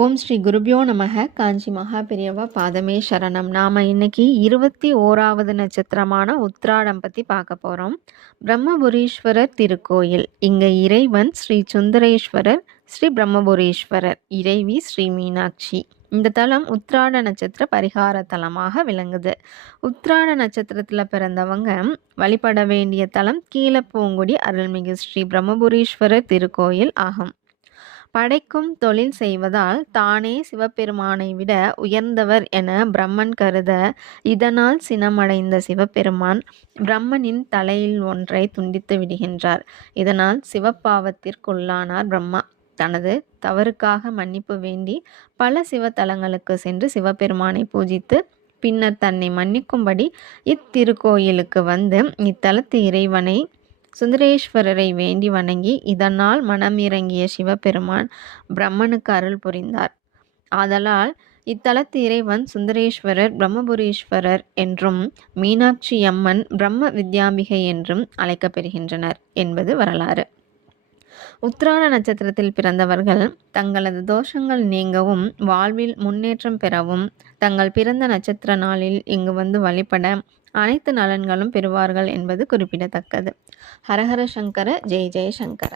ஓம் ஸ்ரீ குருபியோ நமக. காஞ்சி மகா பெரியவா பாதமே சரணம். நாம் இன்னைக்கு 21வது நட்சத்திரமான உத்திராடம் பற்றி பார்க்க போகிறோம். பிரம்மபுரீஸ்வரர் திருக்கோயில். இங்கே இறைவன் ஸ்ரீ சுந்தரேஸ்வரர், ஸ்ரீ பிரம்மபுரீஸ்வரர், இறைவி ஸ்ரீ மீனாட்சி. இந்த தலம் உத்திராட நட்சத்திர பரிகார தலமாக விளங்குது. உத்திராட நட்சத்திரத்தில் பிறந்தவங்க வழிபட வேண்டிய தலம் கீழப்பூங்குடி அருள்மிகு ஸ்ரீ பிரம்மபுரீஸ்வரர் திருக்கோயில் ஆகும். படைக்கும் தொழில் செய்வதால் தானே சிவபெருமானை விட உயர்ந்தவர் என பிரம்மன் கருத, இதனால் சினமடைந்த சிவபெருமான் பிரம்மனின் தலையில் ஒன்றை துண்டித்து விடுகின்றார். இதனால் சிவப்பாவத்திற்குள்ளானார் பிரம்மா. தனது தவறுக்காக மன்னிப்பு வேண்டி பல சிவத்தலங்களுக்கு சென்று சிவபெருமானை பூஜித்து பின்னர் தன்னை மன்னிக்கும்படி இத்திருக்கோயிலுக்கு வந்து இத்தலத்து இறைவனை சுந்தரேஸ்வரரை வேண்டி வணங்கி இதனால் மனமிறங்கிய சிவபெருமான் பிரம்மனுக்கு அருள் புரிந்தார். ஆதலால் இத்தலத்து இறைவன் சுந்தரேஸ்வரர் பிரம்மபுரீஸ்வரர் என்றும் மீனாட்சி அம்மன் பிரம்ம வித்யாம்பிகை என்றும் அழைக்கப்பெறுகின்றனர் என்பது வரலாறு. உத்திராட நட்சத்திரத்தில் பிறந்தவர்கள் தங்களது தோஷங்கள் நீங்கவும் வாழ்வில் முன்னேற்றம் பெறவும் தங்கள் பிறந்த நட்சத்திர நாளில் இங்கு வந்து வழிபட அனைத்து நலன்களும் பெறுவார்கள் என்பது குறிப்பிடத்தக்கது. ஹரஹர சங்கர, ஜெய ஜெய சங்கர.